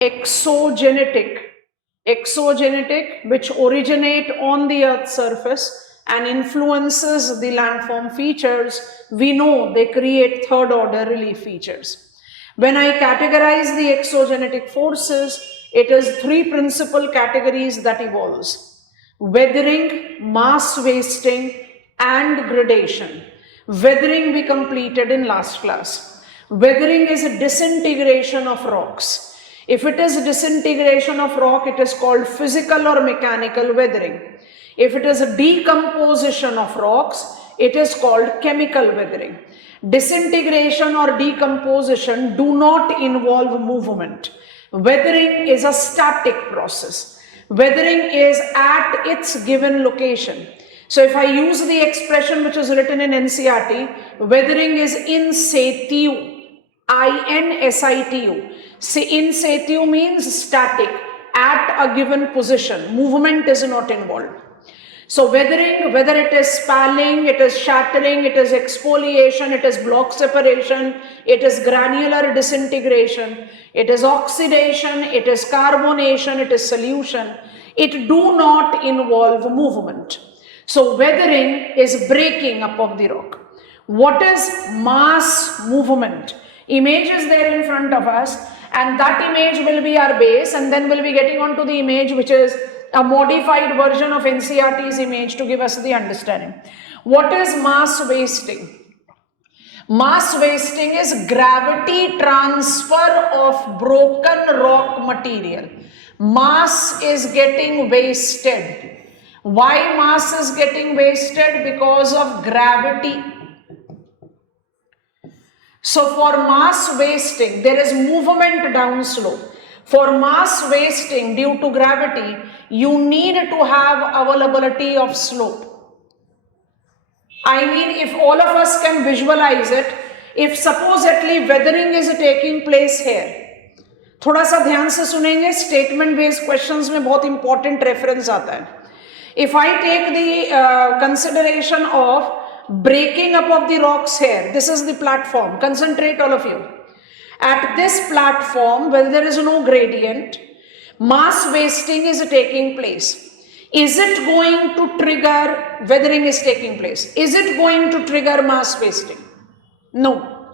exogenetic, which originate on the Earth's surface and influences the landform features, we know they create third order relief features. When I categorize the exogenetic forces, it is three principal categories that evolves: weathering, mass wasting, and gradation. Weathering we completed in last class. Weathering is a disintegration of rocks. If it is disintegration of rock, it is called physical or mechanical weathering. If it is a decomposition of rocks, it is called chemical weathering. Disintegration or decomposition do not involve movement. Weathering is a static process. Weathering is at its given location. So if I use the expression which is written in NCERT, weathering is in situ. INSITU. In situ means static, at a given position. Movement is not involved. So weathering, whether it is spalling, it is shattering, it is exfoliation, it is block separation, it is granular disintegration, it is oxidation, it is carbonation, it is solution, it do not involve movement. So weathering is breaking up of the rock. What is mass movement? Image is there in front of us, and that image will be our base, and then we'll be getting on to the image which is a modified version of NCERT's image to give us the understanding. What is mass wasting? Mass wasting is gravity transfer of broken rock material. Mass is getting wasted. Why mass is getting wasted? Because of gravity. So for mass wasting, there is movement downslope. For mass wasting due to gravity, you need to have availability of slope. I mean, if all of us can visualize it, if supposedly weathering is taking place here, थोड़ा सा ध्यान से सुनेंगे, statement based questions में बहुत important reference आता है. If I take the consideration of breaking up of the rocks here, this is the platform, concentrate all of you. At this platform, where there is no gradient, mass wasting is taking place. Is it going to trigger weathering is taking place? Is it going to trigger mass wasting? No.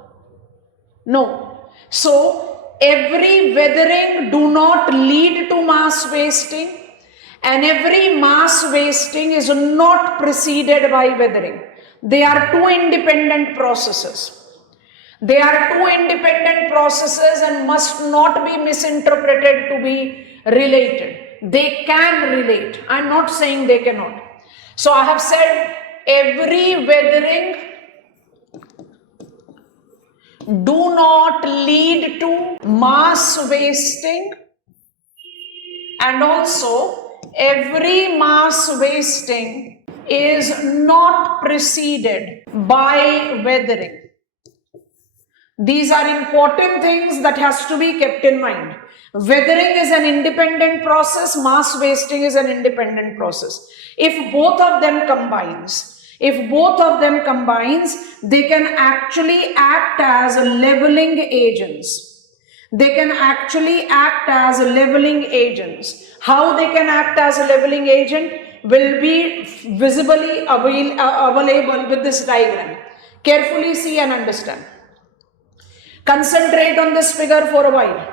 No. So, every weathering do not lead to mass wasting, and every mass wasting is not preceded by weathering. They are two independent processes. They are two independent processes and must not be misinterpreted to be related. They can relate. I am not saying they cannot. So I have said every weathering do not lead to mass wasting, and also every mass wasting is not preceded by weathering. These are important things that has to be kept in mind. Weathering is an independent process, mass wasting is an independent process. If both of them combines, they can actually act as leveling agents. They can actually act as leveling agents. How they can act as a leveling agent will be visibly available with this diagram. Carefully see and understand. Concentrate on this figure for a while.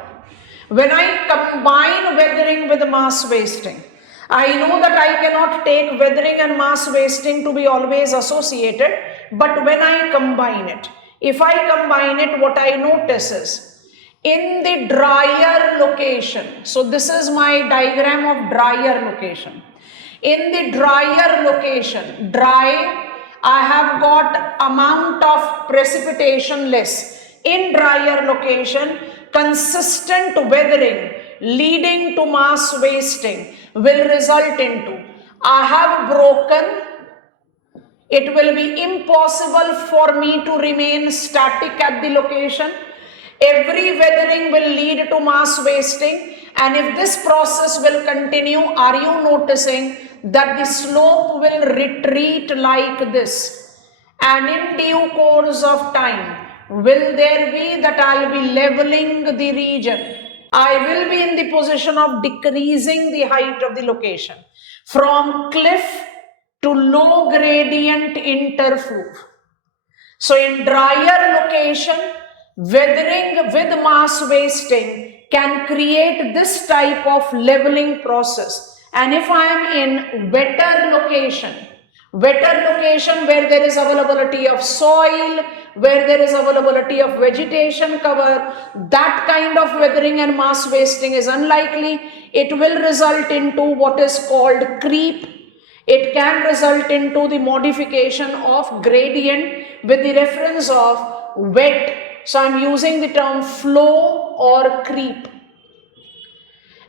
When I combine weathering with mass wasting, I know that I cannot take weathering and mass wasting to be always associated, but when I combine it, if I combine it, what I notice is, in the drier location, so this is my diagram of drier location. In the drier location, dry, I have got amount of precipitation less. In drier location, consistent weathering leading to mass wasting will result into, I have broken, it will be impossible for me to remain static at the location. Every weathering will lead to mass wasting, and if this process will continue, are you noticing that the slope will retreat like this, and in due course of time, will there be that I'll be leveling the region? I will be in the position of decreasing the height of the location from cliff to low gradient interflow. So in drier location, weathering with mass wasting can create this type of leveling process. And if I am in wetter location where there is availability of soil, where there is availability of vegetation cover, that kind of weathering and mass wasting is unlikely. It will result into what is called creep. It can result into the modification of gradient with the reference of wet. So I'm using the term flow or creep.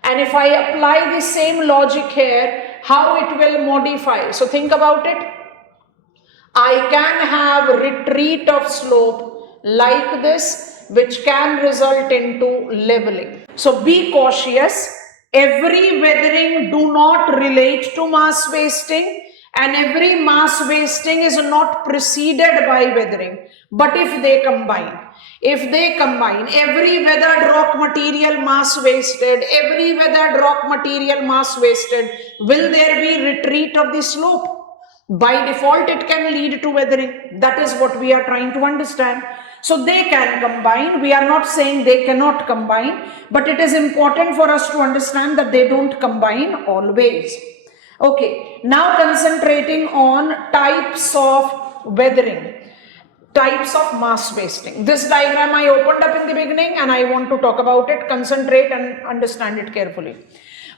And if I apply the same logic here, how it will modify? So think about it. I can have retreat of slope like this, which can result into leveling. So be cautious. Every weathering do not relate to mass wasting, and every mass wasting is not preceded by weathering. But if they combine, every weathered rock material mass wasted, every weathered rock material mass wasted, will there be retreat of the slope? By default, it can lead to weathering. That is what we are trying to understand. So they can combine. We are not saying they cannot combine, but it is important for us to understand that they don't combine always. Okay, now concentrating on types of weathering, types of mass wasting. This diagram I opened up in the beginning and I want to talk about it. Concentrate and understand it carefully.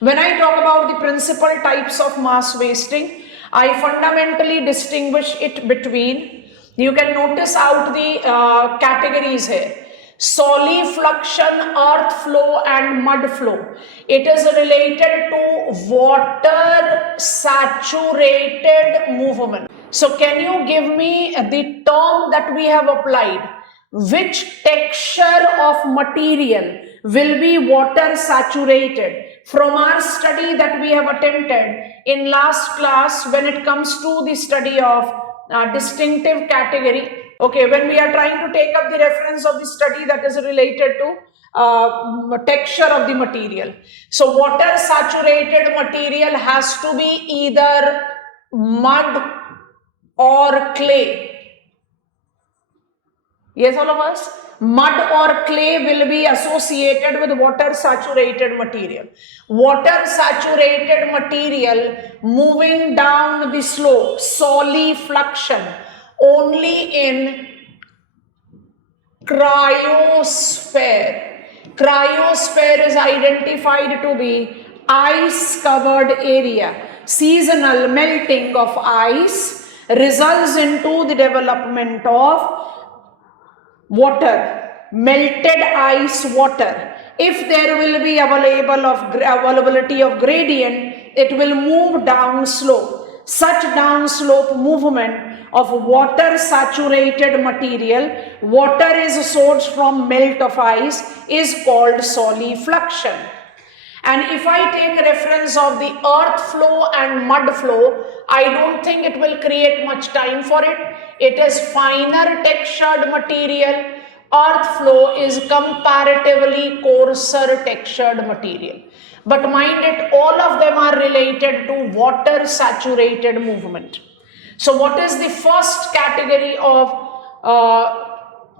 When I talk about the principal types of mass wasting, I fundamentally distinguish it between, you can notice out the categories here: solifluction, earth flow and mud flow. It is related to water saturated movement. So can you give me the term that we have applied? Which texture of material will be water saturated? From our study that we have attempted in last class, when it comes to the study of distinctive category, okay, when we are trying to take up the reference of the study that is related to texture of the material. So water saturated material has to be either mud or clay. Yes, all of us? Mud or clay will be associated with water saturated material. Water saturated material moving down the slope, solifluction, only in cryosphere. Cryosphere is identified to be ice covered area. Seasonal melting of ice results into the development of water, melted ice water. If there will be availability of gradient, it will move down slope. Such down slope movement of water saturated material, water is sourced from melt of ice, is called solifluction. And if I take reference of the earth flow and mud flow, I don't think it will create much time for it. It is finer textured material. Earth flow is comparatively coarser textured material. But mind it, all of them are related to water saturated movement. So what is the first category of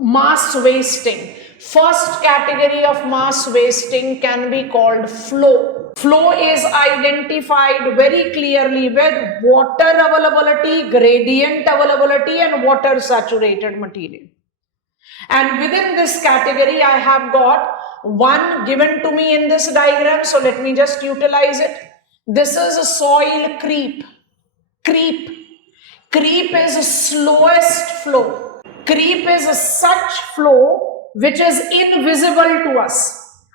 mass wasting? First category of mass wasting can be called flow. Flow is identified very clearly with water availability, gradient availability and water saturated material. And within this category, I have got one given to me in this diagram. So let me just utilize it. This is a soil creep. Creep is slowest flow. Creep is such flow which is invisible to us.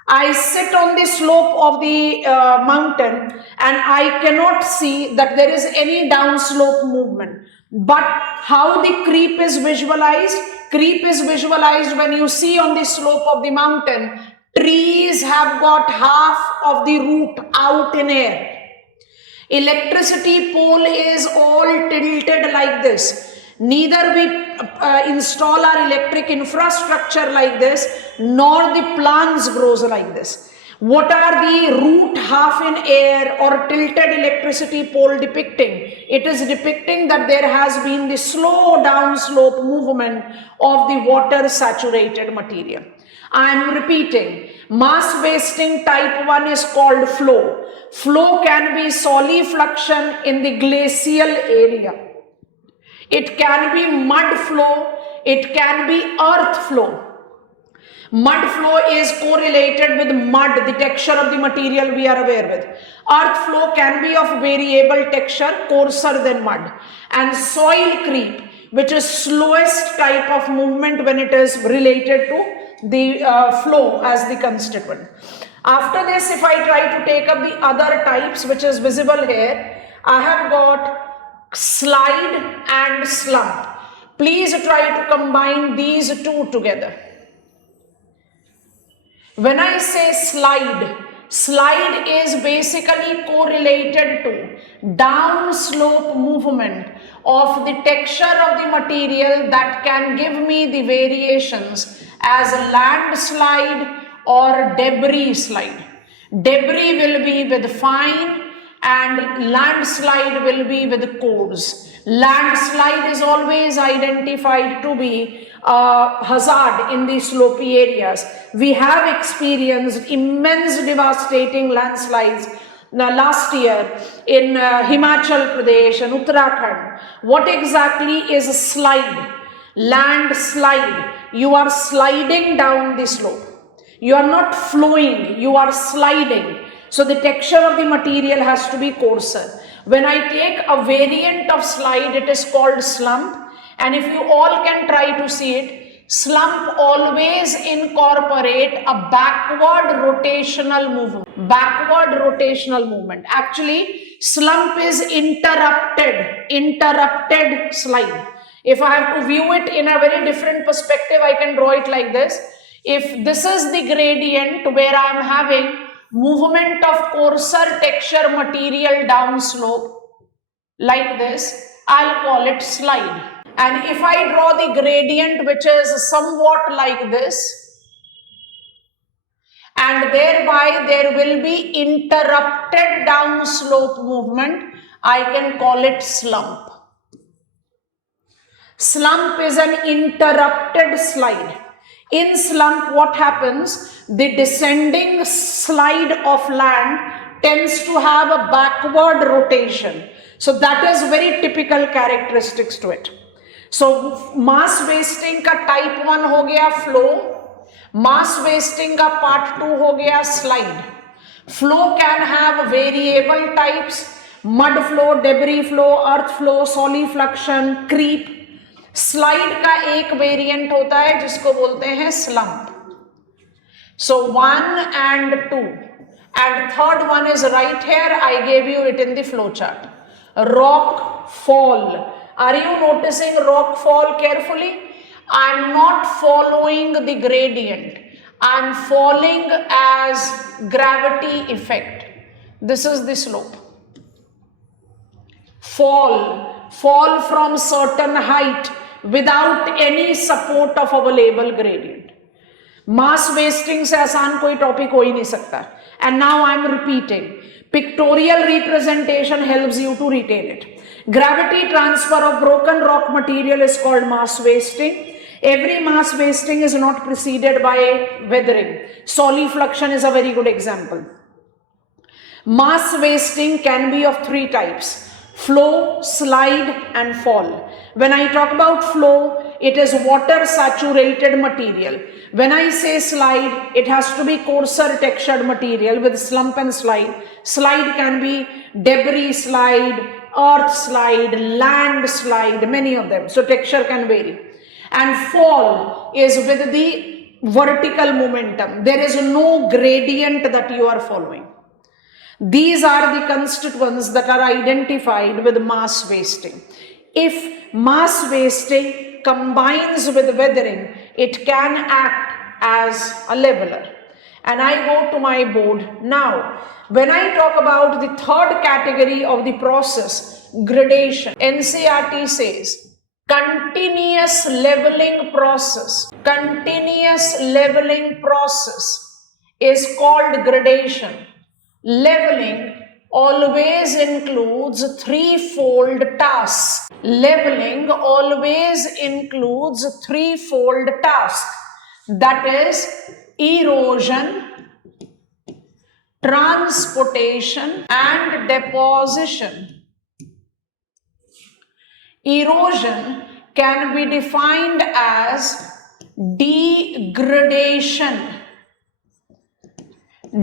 I sit on the slope of the mountain and I cannot see that there is any downslope movement. But how the creep is visualized? Creep is visualized when you see on the slope of the mountain, trees have got half of the root out in air. Electricity pole is all tilted like this. Neither we install our electric infrastructure like this, nor the plants grows like this. What are the root half in air or tilted electricity pole depicting? It is depicting that there has been the slow down slope movement of the water saturated material. I am repeating, mass wasting type 1 is called flow. Flow can be solifluction in the glacial area. It can be mud flow, it can be earth flow. Mud flow is correlated with mud, the texture of the material we are aware with. Earth flow can be of variable texture, coarser than mud. And soil creep, which is slowest type of movement when it is related to the flow as the constituent. After this, if I try to take up the other types, which is visible here, I have got slide and slump. Please try to combine these two together. When I say slide is basically correlated to downslope movement of the texture of the material that can give me the variations as landslide or debris slide. Debris will be with fine and landslide will be with coarse. Landslide is always identified to be a hazard in the slopy areas. We have experienced immense devastating landslides last year in Himachal Pradesh and Uttarakhand. What exactly is a slide? Landslide. You are sliding down the slope. You are not flowing, you are sliding. So the texture of the material has to be coarser. When I take a variant of slide, it is called slump. And if you all can try to see it, slump always incorporate a backward rotational movement. Backward rotational movement. Actually, slump is interrupted slide. If I have to view it in a very different perspective, I can draw it like this. If this is the gradient where I am having movement of coarser texture material downslope like this, I'll call it slide. And if I draw the gradient which is somewhat like this, and thereby there will be interrupted downslope movement, I can call it slump. Slump is an interrupted slide. In slump, what happens? The descending slide of land tends to have a backward rotation. So that is very typical characteristics to it. So mass wasting का type 1 हो गया flow, mass wasting का part 2 हो गया slide. Flow can have variable types, mud flow, debris flow, earth flow, solifluction, creep. Slide का एक variant होता है जिसको बोलते हैं slump. So 1 and 2 and third one is right here. I gave you it in the flow chart. Rock fall. Are you noticing rock fall carefully? I am not following the gradient. I am falling as gravity effect. This is the slope. Fall from certain height without any support of available gradient. Mass wasting से आसान कोई topic हो ही नहीं सकता. And now I am repeating. Pictorial representation helps you to retain it. Gravity transfer of broken rock material is called mass wasting. Every mass wasting is not preceded by weathering. Solifluction is a very good example. Mass wasting can be of three types: flow, slide and fall. When I talk about flow, it is water saturated material. When I say slide, it has to be coarser textured material with slump and slide. Slide can be debris slide, earth slide, land slide, many of them. So texture can vary. And fall is with the vertical momentum. There is no gradient that you are following. These are the constituents that are identified with mass wasting. If mass wasting combines with weathering, it can act as a leveler. And I go to my board now. When I talk about the third category of the process, gradation, NCERT says continuous leveling process. Continuous leveling process is called gradation. Leveling always includes threefold tasks. Leveling always includes threefold tasks. That is erosion, transportation, and deposition. Erosion can be defined as degradation.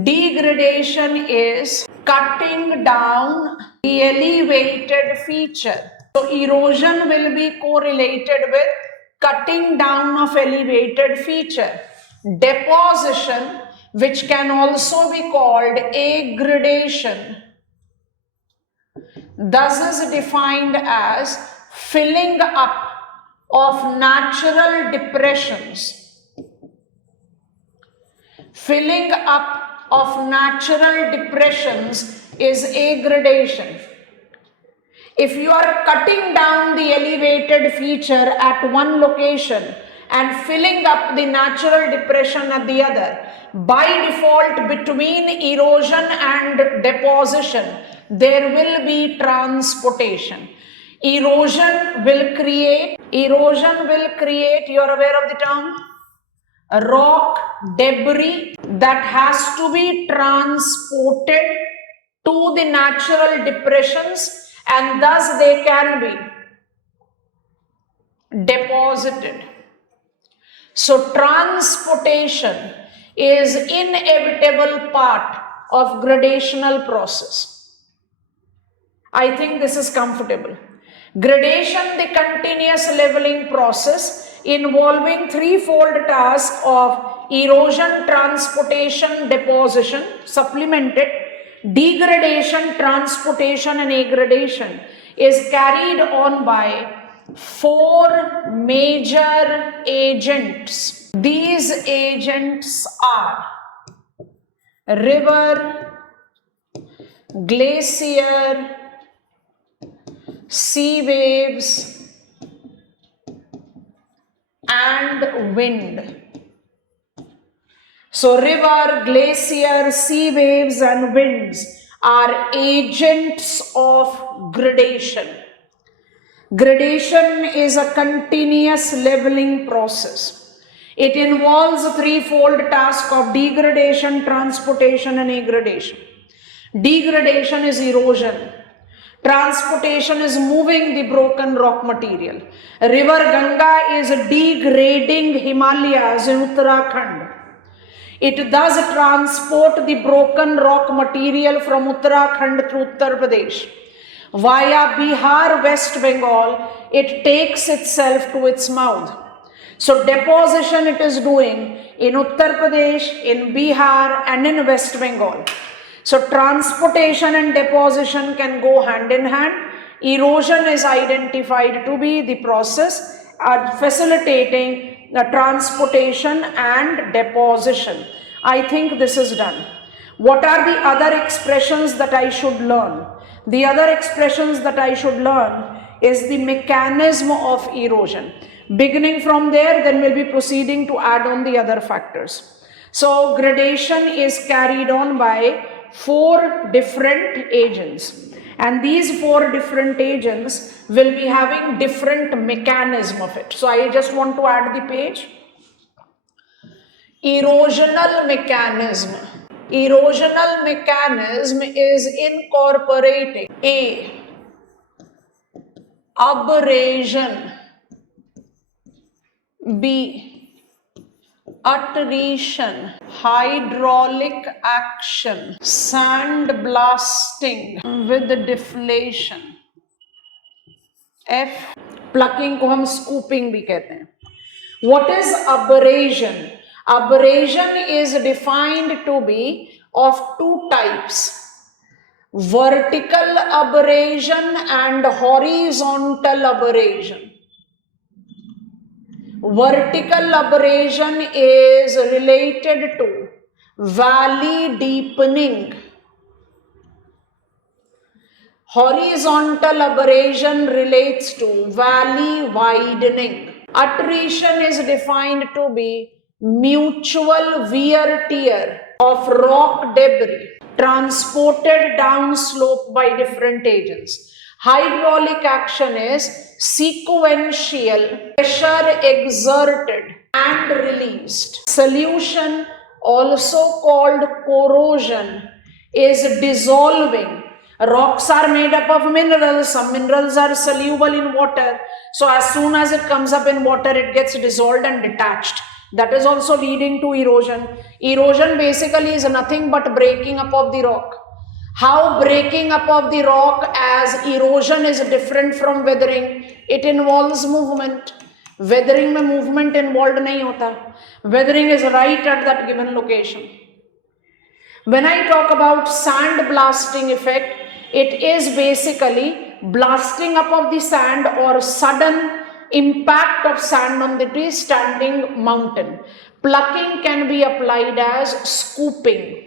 Degradation is cutting down the elevated feature. So erosion will be correlated with cutting down of elevated feature. Deposition, which can also be called aggradation, thus is defined as filling up of natural depressions. Filling up of natural depressions is aggradation. If you are cutting down the elevated feature at one location and filling up the natural depression at the other, by default between erosion and deposition, there will be transportation. Erosion will create, you are aware of the term? Rock debris that has to be transported to the natural depressions, and thus they can be deposited. So transportation is inevitable part of gradational process. I think this is comfortable. Gradation, the continuous leveling process involving threefold task of erosion, transportation, deposition, supplemented. Degradation, transportation, and aggradation is carried on by four major agents. These agents are river, glacier, sea waves, and wind. So river, glacier, sea waves, and winds are agents of gradation. Gradation is a continuous leveling process. It involves a threefold task of degradation, transportation, and aggradation. Degradation is erosion. Transportation is moving the broken rock material. River Ganga is degrading Himalayas in Uttarakhand. It does transport the broken rock material from Uttarakhand through Uttar Pradesh. Via Bihar, West Bengal, it takes itself to its mouth. So deposition it is doing in Uttar Pradesh, in Bihar, and in West Bengal. So transportation and deposition can go hand in hand. Erosion is identified to be the process facilitating the transportation and deposition. I think this is done. What are the other expressions that I should learn? The other expressions that I should learn is the mechanism of erosion. Beginning from there, then we'll be proceeding to add on the other factors. So gradation is carried on by four different agents, and these four different agents will be having different mechanism of it. So I just want to add the page. Erosional mechanism. Erosional mechanism is incorporating A. Abrasion, B. Attrition, hydraulic action, sand blasting with deflation, F. Plucking को हम scooping भी कहते हैं. What is abrasion? Abrasion is defined to be of two types: vertical abrasion and horizontal abrasion. Vertical abrasion is related to valley deepening. Horizontal abrasion relates to valley widening. Attrition is defined to be mutual wear tear of rock debris transported down slope by different agents. Hydraulic action is sequential, pressure exerted and released. Solution, also called corrosion, is dissolving. Rocks are made up of minerals. Some minerals are soluble in water. So as soon as it comes up in water, it gets dissolved and detached. That is also leading to erosion. Erosion basically is nothing but breaking up of the rock. How breaking up of the rock as erosion is different from weathering? It involves movement. Weathering में movement involved नहीं होता. Weathering is right at that given location. When I talk about sand blasting effect, it is basically blasting up of the sand or sudden impact of sand on the standing mountain. Plucking can be applied as scooping.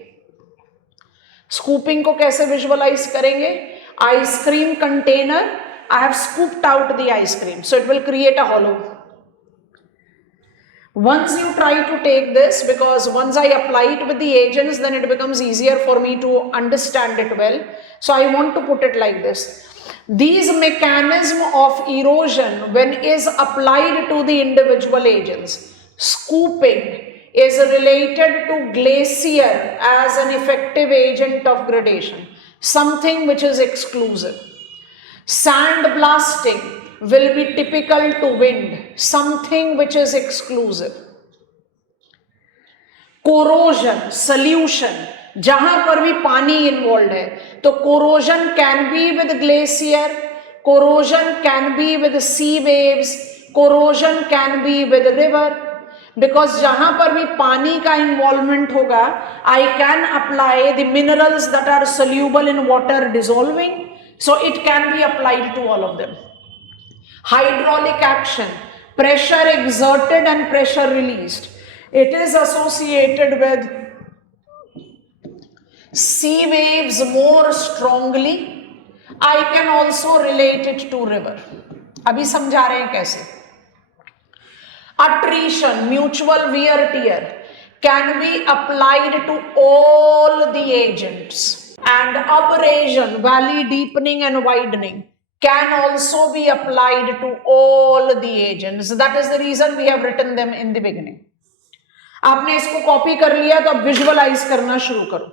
Scooping को कैसे visualize करेंगे? Ice cream container, I have scooped out the ice cream, so it will create a hollow. Once you try to take this, because once I apply it with the agents, then it becomes easier for me to understand it well. So I want to put it like this. These mechanism of erosion, when is applied to the individual agents, scooping is related to glacier as an effective agent of gradation, something which is exclusive. Sand blasting will be typical to wind, something which is exclusive. Corrosion, solution, जहां पर भी पानी involve है, तो corrosion can be with glacier, corrosion can be with sea waves, corrosion can be with river. Because जहां पर भी पानी का involvement होगा, I can apply the minerals that are soluble in water dissolving, so it can be applied to all of them. Hydraulic action, pressure exerted and pressure released. It is associated with sea waves more strongly. I can also relate it to river. अभी समझा रहे हैं कैसे. Attrition, mutual wear tear, can be applied to all the agents. And abrasion, valley deepening and widening, can also be applied to all the agents. That is the reason we have written them in the beginning. आपने इसको copy कर लिया तो अब visualise करना शुरू करो.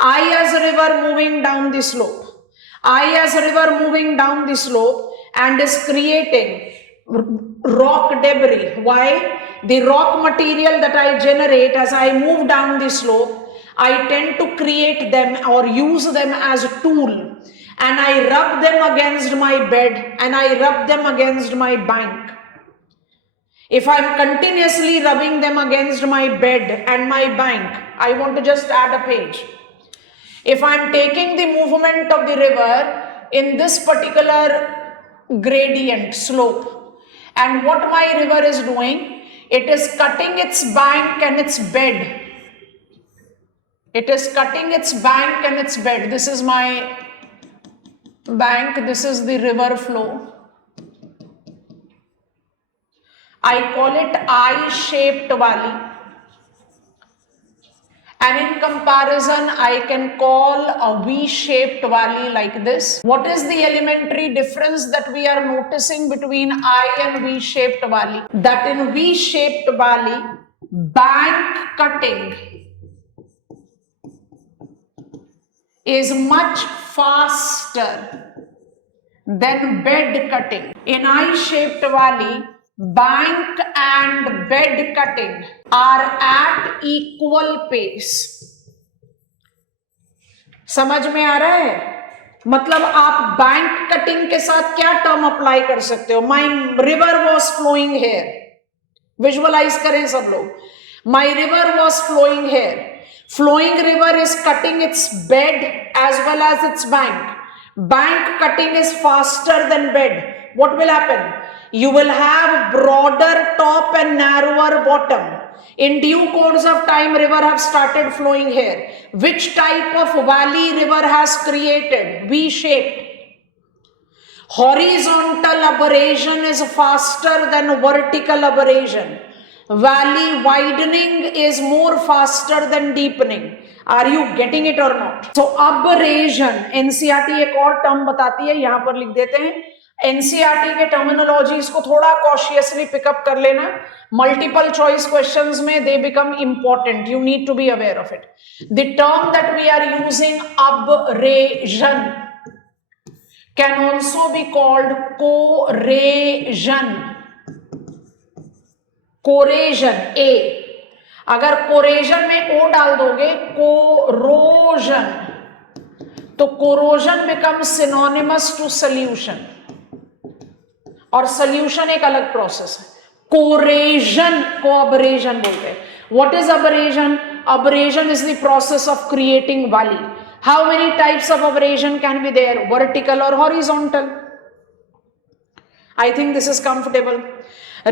I as river moving down the slope. I as river moving down the slope and is creating rock debris. Why? The rock material that I generate as I move down the slope, I tend to create them or use them as a tool, and I rub them against my bed and I rub them against my bank. If I'm continuously rubbing them against my bed and my bank, I want to just add a page. If I'm taking the movement of the river in this particular gradient slope, and what my river is doing, it is cutting its bank and its bed. It is cutting its bank and its bed. This is my bank, this is the river flow. I call it I-shaped valley. And in comparison, I can call a V-shaped valley like this. What is the elementary difference that we are noticing between I and V-shaped valley? That in V-shaped valley, bank cutting is much faster than bed cutting. In I-shaped valley, bank and bed cutting are at equal pace. समझ में आ रहा है? मतलब आप bank cutting के साथ क्या term apply कर सकते हो? My river was flowing here. Visualize करें सब लोग. My river was flowing here. Flowing river is cutting its bed as well as its bank. Bank cutting is faster than bed. What will happen? You will have broader top and narrower bottom. In due course of time, river have started flowing here. Which type of valley river has created? V-shaped. Horizontal aberration is faster than vertical aberration. Valley widening is more faster than deepening. Are you getting it or not? So abrasion, NCERT एक और term बताती है, यहां पर लिख देते हैं. NCERT के टर्मिनोलॉजीज को थोड़ा कॉशियसली पिकअप कर लेना. मल्टीपल चॉइस क्वेश्चंस में they become important. You need to be aware of it. The term that we are using, abrasion, can also be called corrosion. Corrasion, A. अगर corrasion में O डाल दोगे, corrosion, तो corrosion becomes synonymous to solution, और solution एक अलग process है. Corrasion को अबरेजन बोलते हैं. What is abrasion? Abrasion is the process of creating valley. How many types of abrasion can be there? Vertical और horizontal. I think this is comfortable.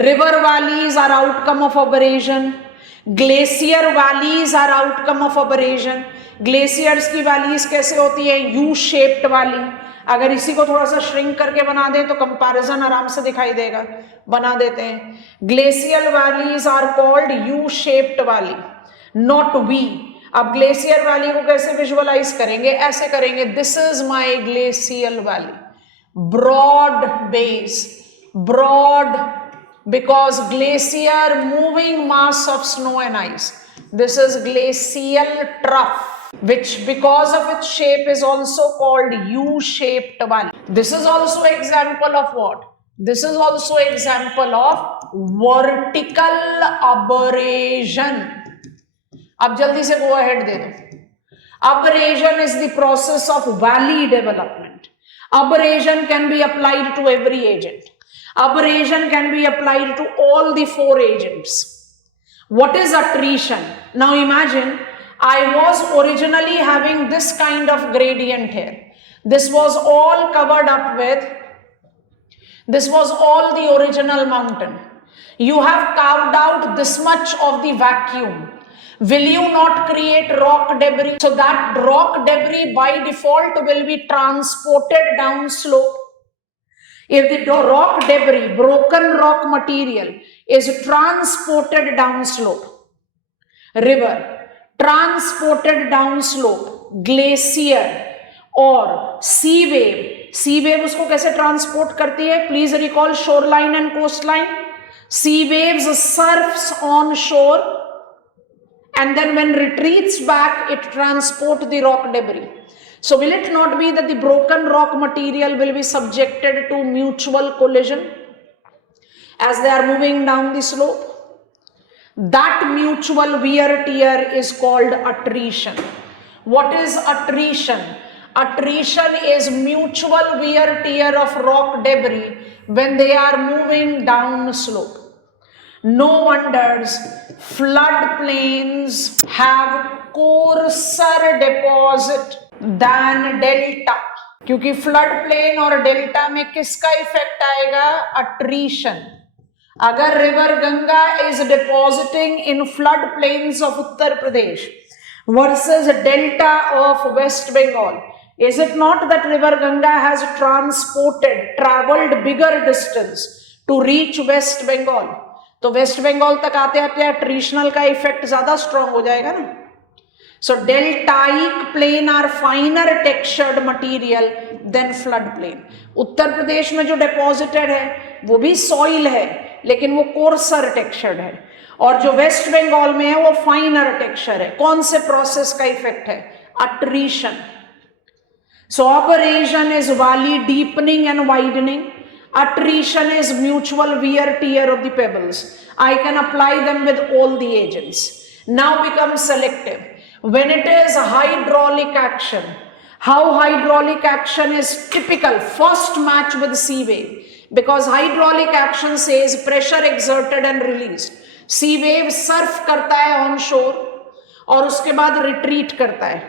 River valleys are outcome of abrasion. Glacier valleys are outcome of abrasion. Glaciers की valleys कैसे होती है? U-shaped valley. अगर इसी को थोड़ा सा shrink करके बना दें तो comparison आराम से दिखाई देगा. बना देते हैं. Glacial valleys are called U-shaped valley, not V. अब glacier valley को कैसे visualize करेंगे? ऐसे करेंगे. This is my glacial valley. Broad base, broad, because glacier moving mass of snow and ice. This is glacial trough, which because of its shape is also called U-shaped valley. This is also example of what? This is also example of vertical abrasion. अब जल्दी से go ahead दे दो. Abrasion is the process of valley development. Abrasion can be applied to every agent. Abrasion can be applied to all the 4 agents. What is attrition? Now imagine I was originally having this kind of gradient here. This was all covered up with, this was all the original mountain. You have carved out this much of the vacuum. Will you not create rock debris? So that rock debris by default will be transported down slope. If the rock debris, broken rock material, is transported down slope, river, transported down slope, glacier or sea wave उसको कैसे transport करती है? Please recall shoreline and coastline. Sea waves surfs on shore, and then when retreats back, it transports the rock debris. So will it not be that the broken rock material will be subjected to mutual collision as they are moving down the slope? That mutual wear tear is called attrition. What is attrition? Attrition is mutual wear tear of rock debris when they are moving down slope. No wonders floodplains have coarser deposit than delta, क्योंकि floodplain और delta में किसका effect आएगा? Attrition. अगर river Ganga is depositing in floodplains of Uttar Pradesh versus delta of West Bengal, is it not that river Ganga has traveled bigger distance to reach West Bengal? तो waste Bengal तक आते आते attritional का effect ज्यादा strong हो जाएगा ना. So deltaic plain are finer textured material than flood plain. Uttar Pradesh में जो डिपॉजिटेड है वो भी सॉइल है, लेकिन वो कोर्सर टेक्सचर्ड है, और जो वेस्ट बंगाल में है वो फाइनर टेक्सचर है. कौन से प्रोसेस का इफेक्ट है? Attrition. So abrasion is valley deepening and widening. Attrition is mutual wear tear of the pebbles. I can apply them with all the agents. Now become selective. When it is hydraulic action, how hydraulic action is typical? First match with sea wave, because hydraulic action says pressure exerted and released. Sea wave surf करता है on shore और उसके बाद retreat करता है.